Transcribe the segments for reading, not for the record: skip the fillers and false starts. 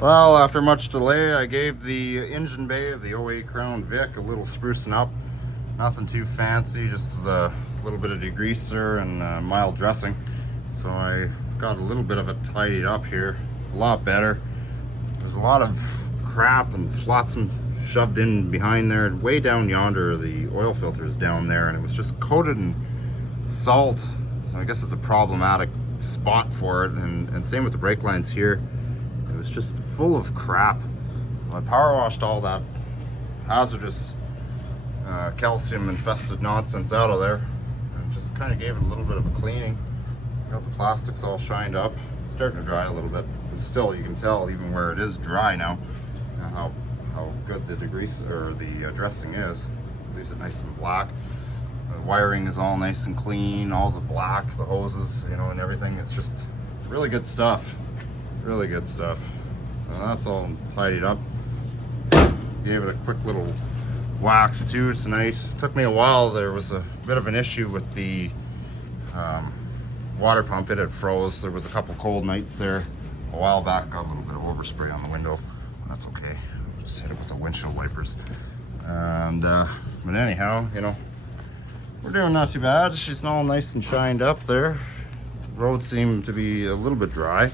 Well, after much delay, I gave the engine bay of the '08 Crown Vic a little sprucing up. Nothing too fancy, just a little bit of degreaser and mild dressing. So I got a little bit of it tidied up here, a lot better. There's a lot of crap and flotsam shoved in behind there. Way down yonder, the oil filter's down there, and it was just coated in salt. So I guess it's a problematic spot for it, and same with the brake lines here. It was just full of crap. I power washed all that hazardous calcium infested nonsense out of there and just kind of gave it a little bit of a cleaning. Got the plastics all shined up. It's starting to dry a little bit, but still you can tell even where it is dry now how good the degrease or the dressing is. Leaves it nice and black. The wiring is all nice and clean, all the black, the hoses, you know, and everything. It's just really good stuff. Really good stuff. That's all tidied up. Gave it a quick little wax too tonight. It took me a while. There was a bit of an issue with the water pump. It had froze. There was a couple cold nights there a while back. Got a little bit of overspray on the window. That's okay. Just hit it with the windshield wipers. And but anyhow, you know, we're doing not too bad. She's all nice and shined up there. Roads seem to be a little bit dry.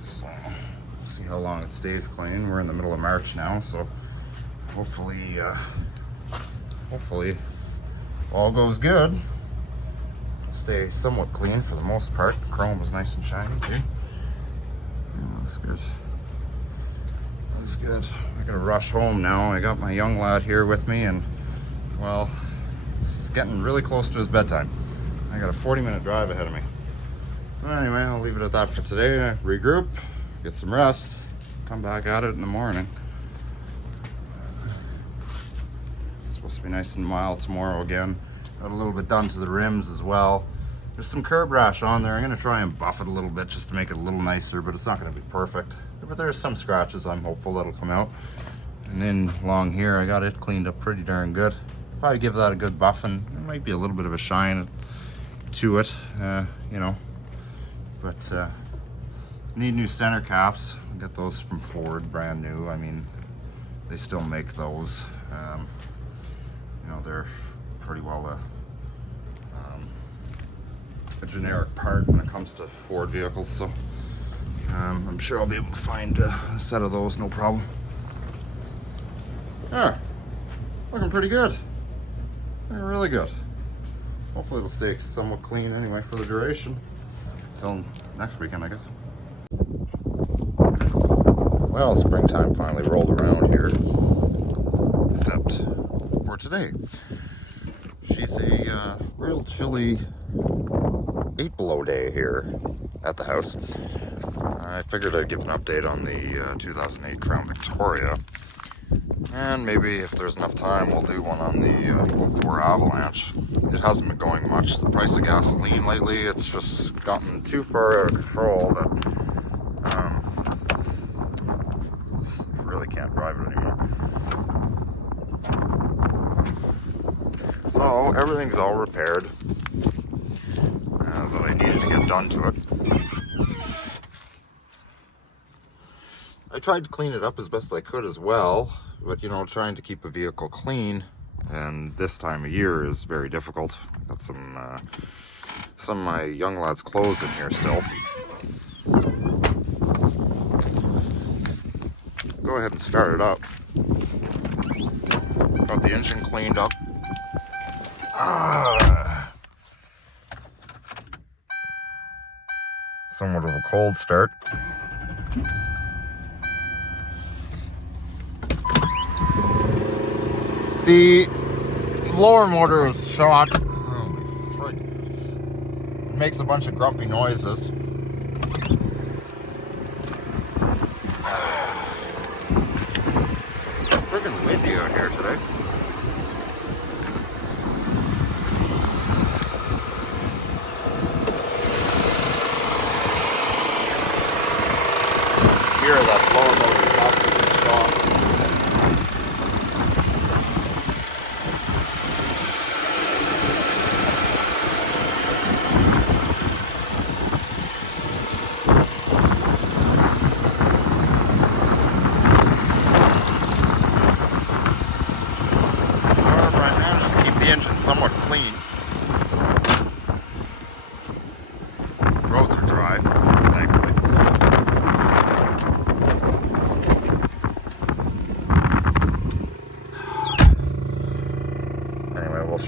So we'll see how long it stays clean. We're in the middle of March now, so hopefully all goes good. Stay somewhat clean for the most part. Chrome was nice and shiny too. Yeah, looks good. That's good. I gotta rush home now. I got my young lad here with me, and well, it's getting really close to his bedtime. I got a 40-minute drive ahead of me. But anyway, I'll leave it at that for today. Regroup, get some rest, come back at it in the morning. It's supposed to be nice and mild tomorrow again. Got a little bit done to the rims as well. There's some curb rash on there. I'm gonna try and buff it a little bit just to make it a little nicer, but it's not gonna be perfect. But there's some scratches. I'm hopeful that'll come out. And then along here, I got it cleaned up pretty darn good. Probably give that a good buffing. There might be a little bit of a shine to it, you know. But need new center caps. I got those from Ford, brand new. I mean, they still make those. You know, they're pretty well a generic part when it comes to Ford vehicles. So I'm sure I'll be able to find a set of those, no problem. Yeah, looking pretty good. Looking really good. Hopefully it'll stay somewhat clean anyway for the duration. Until next weekend, I guess. Well, springtime finally rolled around here. Except for today. She's a real chilly 8 below day here at the house. I figured I'd give an update on the 2008 Crown Victoria. And maybe if there's enough time, we'll do one on the 04 Avalanche. It hasn't been going much. The price of gasoline lately, it's just gotten too far out of control that I really can't drive it anymore. So everything's all repaired that I needed to get done to it. I tried to clean it up as best I could as well, but you know, trying to keep a vehicle clean and this time of year is very difficult. Got some of my young lad's clothes in here still. Go ahead and start it up. Got the engine cleaned up. Somewhat of a cold start. The blower motor is shot. Holy frick. It makes a bunch of grumpy noises. It's freaking windy out here today. Here, that blower motor is absolutely shot.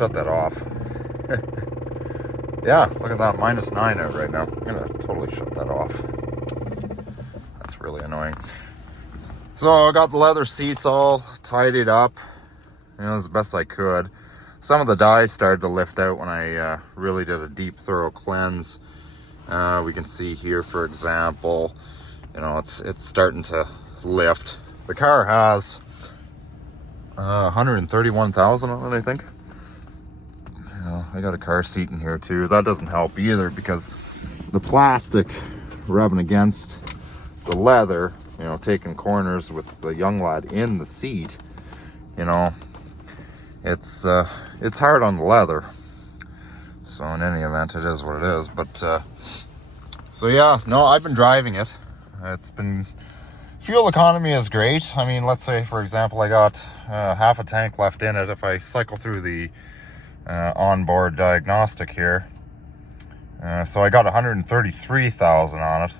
shut that off. Yeah, look at that, -9 out right now. I'm gonna totally shut that off. That's really annoying. So I got the leather seats all tidied up, as best I could. Some of the dye started to lift out when I really did a deep, thorough cleanse. We can see here, for example, it's starting to lift. The car has 131,000 on it, I think. I got a car seat in here too. That doesn't help either because the plastic rubbing against the leather, taking corners with the young lad in the seat, it's hard on the leather. So in any event, it is what it is. But so yeah, no, I've been driving it. It's been, fuel economy is great. I mean, let's say for example I got half a tank left in it. If I cycle through the onboard diagnostic here, so I got 133,000 on it,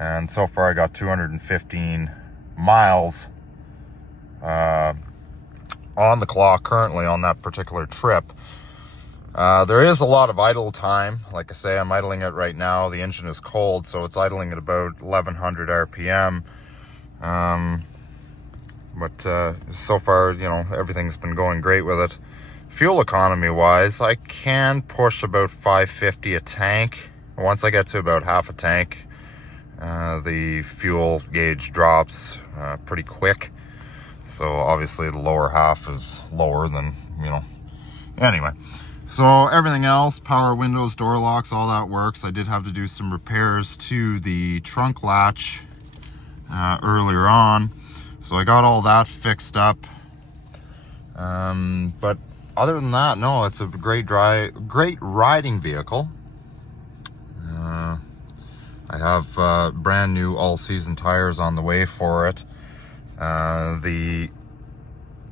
and so far I got 215 miles on the clock currently on that particular trip. There is a lot of idle time. Like I say, I'm idling it right now. The engine is cold, so it's idling at about 1100 RPM. But so far, everything's been going great with it. Fuel economy wise, I can push about 550 a tank. Once I get to about half a tank, the fuel gauge drops pretty quick. So obviously the lower half is lower than, anyway. So everything else, power windows, door locks, all that works. I did have to do some repairs to the trunk latch earlier on. So I got all that fixed up. But other than that, no, it's a great riding vehicle. I have brand new all-season tires on the way for it. The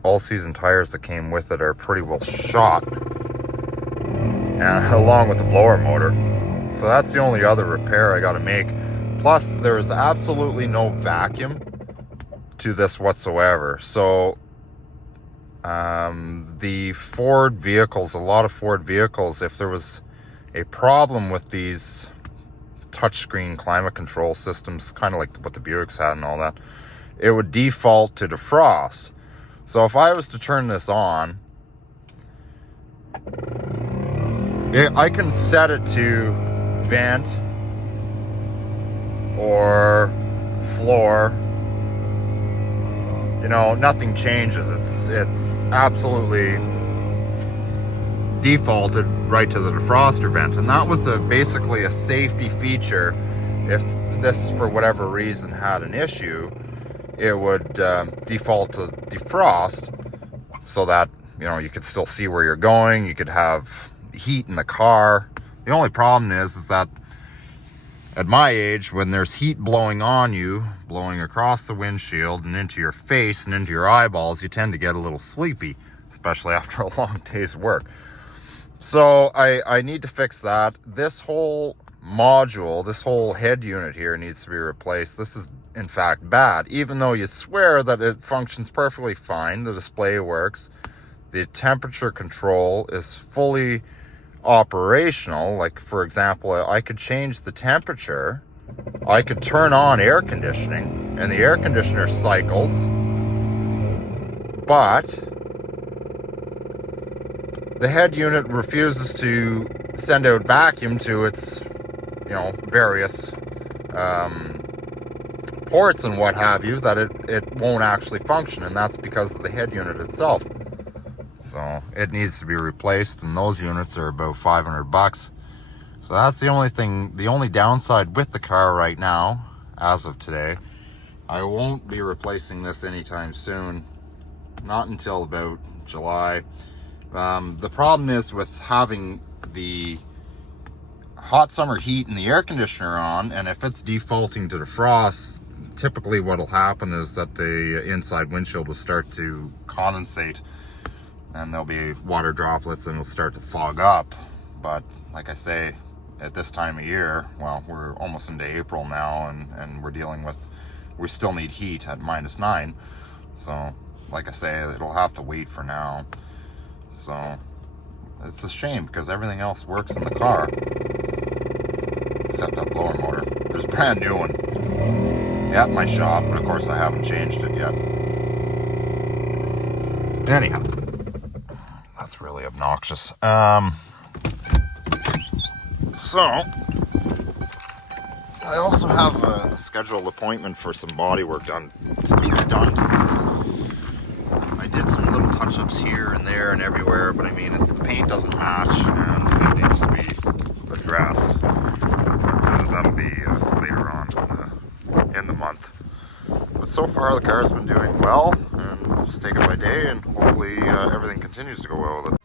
all-season tires that came with it are pretty well shot, along with the blower motor. So that's the only other repair I got to make. Plus, there's absolutely no vacuum to this whatsoever. So the Ford vehicles, a lot of Ford vehicles, if there was a problem with these touchscreen climate control systems, kind of like what the Buicks had and all that, it would default to defrost. So if I was to turn this on, I can set it to vent or floor. Nothing changes. It's absolutely defaulted right to the defroster vent, and that was basically a safety feature. If this, for whatever reason, had an issue, it would default to defrost, so that you could still see where you're going. You could have heat in the car. The only problem is that at my age, when there's heat blowing on you, blowing across the windshield and into your face and into your eyeballs, you tend to get a little sleepy, especially after a long day's work. So I need to fix that. This whole module, this whole head unit here needs to be replaced. This is in fact bad, even though you swear that it functions perfectly fine. The display works. The temperature control is fully operational. Like, for example, I could change the temperature. I could turn on air conditioning and the air conditioner cycles, but the head unit refuses to send out vacuum to its various ports and what have you, that it won't actually function, and that's because of the head unit itself. So it needs to be replaced, and those units are about $500. So that's the only downside with the car right now, as of today. I won't be replacing this anytime soon, not until about July. The problem is with having the hot summer heat and the air conditioner on, and if it's defaulting to defrost, typically what'll happen is that the inside windshield will start to condensate, and there'll be water droplets and it'll start to fog up. But like I say, at this time of year, well, we're almost into April now, and we still need heat at -9. So like I say, it'll have to wait for now. So it's a shame because everything else works in the car except that blower motor. There's a brand new one at my shop, but of course I haven't changed it yet. Anyhow, that's really obnoxious. So I also have a scheduled appointment for some body work to be done to this. I did some little touch-ups here and there and everywhere, but I mean, the paint doesn't match and it needs to be addressed. So that'll be later on in the month. But so far the car's been doing well, and we'll just take it by day, and hopefully everything continues to go well with it.